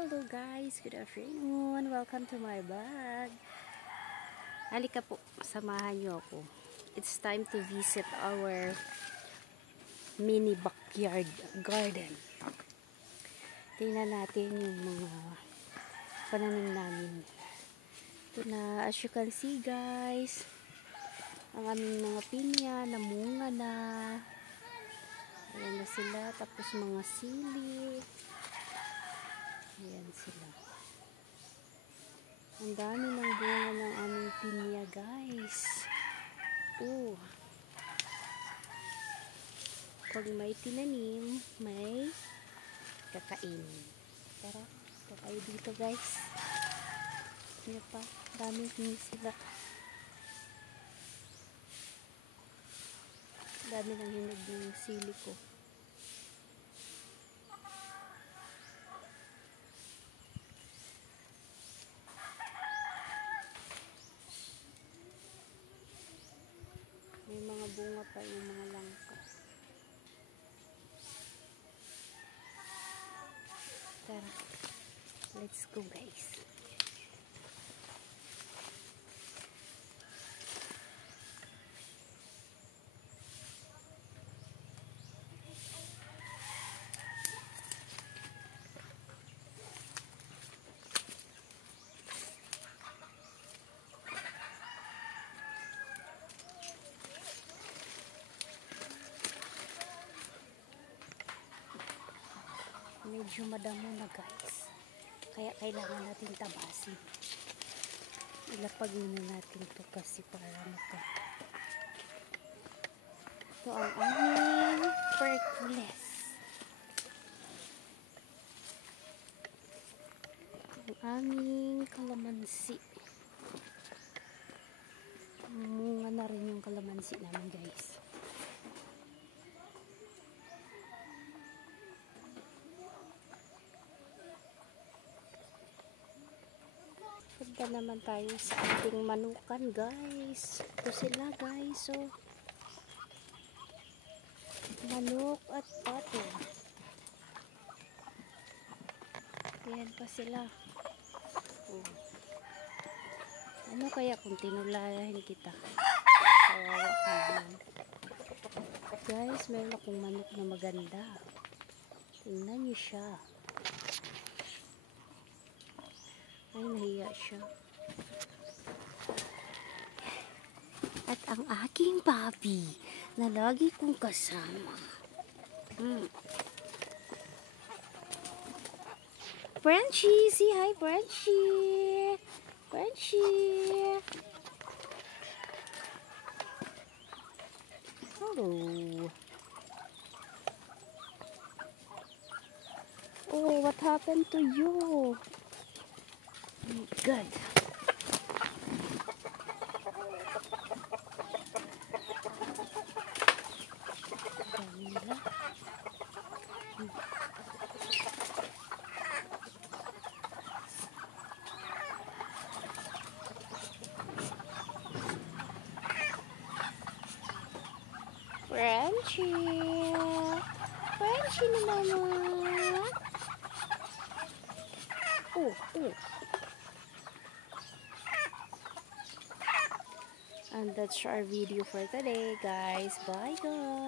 Hello guys, good afternoon. Welcome to my vlog. Halika po, samahan niyo ako. It's time to visit our mini backyard garden. Tingnan natin yung mga pananim namin. Ito na, as you can see guys, ang aming mga pinya, namunga na. Ayan na sila, tapos mga sili. Ayan sila. Ang dami ng bunga ng aming pinya guys. Oh. Pag may tinanim, may kakain. Tara, tayo dito guys. Ano pa? Dami sila. Dami ng hinog ng sili ko. May mga bunga pa yung mga langka. Tara, let's go guys. Medyo madamo na guys, kaya kailangan natin tabasin. Ilapag muna natin ito kasi para maka. Ito ang aming perkules, ang aming kalamansi. Munga na rin yung kalamansi namin guys. Punta naman tayo sa ating manukan guys. Ito sila guys. So, manok at pato. Ayan pa sila. Oh. Ano kaya kung tinulayan kita? Kawawa ka naman. Guys, meron akong manok na maganda. Tingnan niyo siya. Ay, nahiya siya. At ang aking papi na lagi kong kasama. Frenchie! Say hi, Frenchie! Frenchie! Hello! Oh, what happened to you? Good. Frenchie. Frenchie na mama. Oh, oh. And that's our video for today guys. Bye guys.